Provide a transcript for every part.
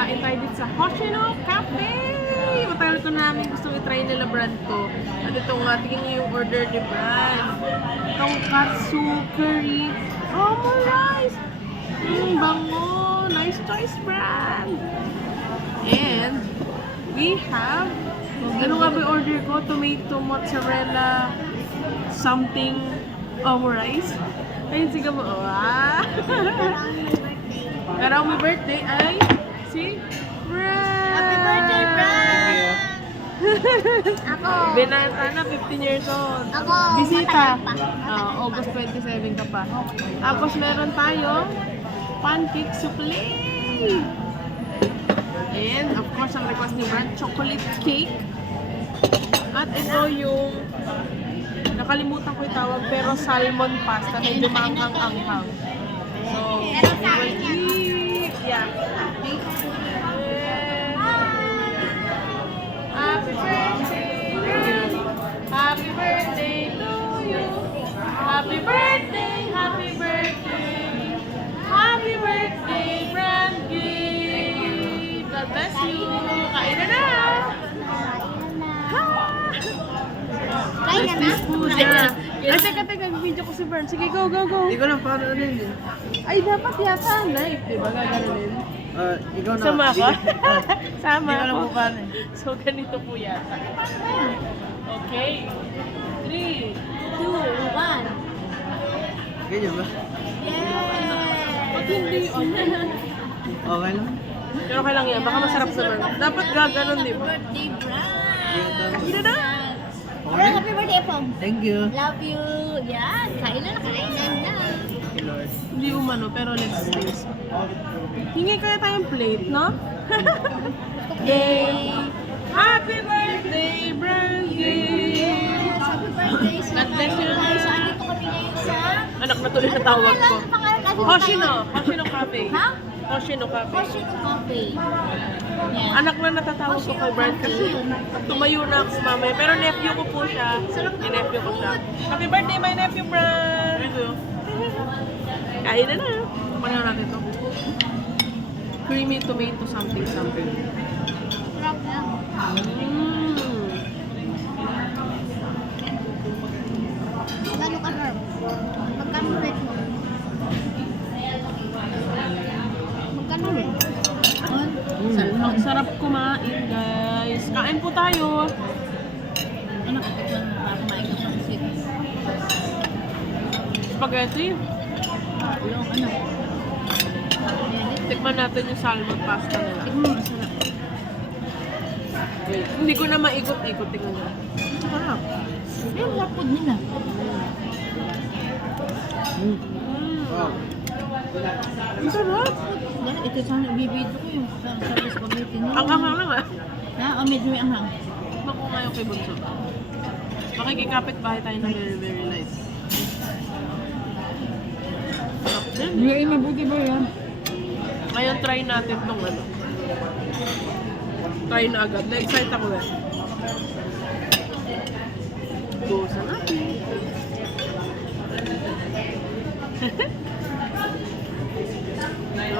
Kain tayo dito sa Hoshino Cafe! Matagal ko namin gusto i-try nila brand to. At ito nga, tingin niyo yung order ni brand. Tonkatsu curry omurice! Bango! Nice choice, brand! And we have, ano nga ba yung order ko? Tomato, mozzarella, something omurice. Ayun, sige mo. Ah! Pero ang may birthday ay si Brad! Happy birthday, Brad! Ako. Binata na, 15 years old. Ako, Bisita. matagal pa. August 27 ka pa. Tapos meron tayong pancake souffle. And of course, ang request ni Brad, chocolate cake. At ito yung, nakalimutan ko yung tawag, pero salmon pasta. Medyo maanghang-anghang. So, we will eat. Yeah. Happy birthday to you. Happy birthday to you. Happy birthday, happy birthday. Happy birthday, Brandy. God bless you. Kain na na. Kain na na. Ay, teka, video ko si Bern. Sige, go. Hindi ko lang paano ano yun. Ay, dapat yata live, diba? Gaganunin. Ikaw na. Sama ako? Sama Hindi ko lang ako. po paano eh. So, ganito po yata. Okay. 3, 2, 1. Ganyan ba? Yay! Pag hindi, Okay lang. pero okay lang yan. Baka masarap naman. Dapat gaganon, di ba? Birthday, Brad! Hindi na. Brad, happy birthday, Pom! Thank you. Love you! Yan! Kainan na. Thank you, Lord. Hindi umano, pero let's taste. Hingi kaya tayong plate, no? Yay! Happy birthday, Brandy! Yes! Happy birthday! God bless you. So, andito kami ngayon sa... Anak na tuloy na tawag ko. Pangalan natin. Hoshino Cafe. Ha? Hoshino Cafe. Hoshino Cafe. Yan. Anak na natatawag ko kay Brad kasi tumayo na ako sa mamaya. Pero nephew ko po siya. Yung nephew ko siya. Happy birthday, my nephew, Brad! Kain na na. Paano natin ito? Creamy tomato something. Sarap na. Gano'n ka, Herb? Magkano rate mo? Magkano rate? Ang sarap kumain, guys. Kain po tayo. Ano ka, tikman mo para kumain ka pang sip? Spaghetti. Yung ano? Tikman natin yung salmon pasta nila. Tikman mo, masarap. Wait, hindi ko na maikot-ikot. Tingnan nyo. Sarap. Yung lapod nila. Wow. Ang sarap. Dahil ito sana ibibidyo ko yung service spaghetti nila. Ang hanghang lang ah. Ha? O medyo may anghang. Bako ngayon kay Bunso. Makikikapit bahay tayo na very, very nice. Sarap din. Hindi, mabuti ba yan? Ngayon try natin tong ano. Try na agad. Na-excite ako eh. Busan natin.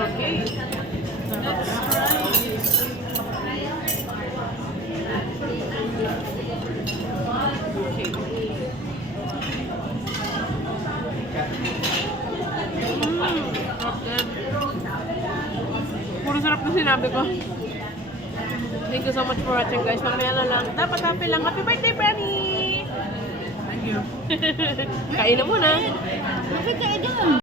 Okay. Let's try this. Okay. Sarap din. Puro sarap na sinabi ko. Thank you so much for watching, guys. Mamaya na lang. Dapat happy lang. Happy birthday, Brandy! Thank you. Kain na muna. Bakit kayo dyan?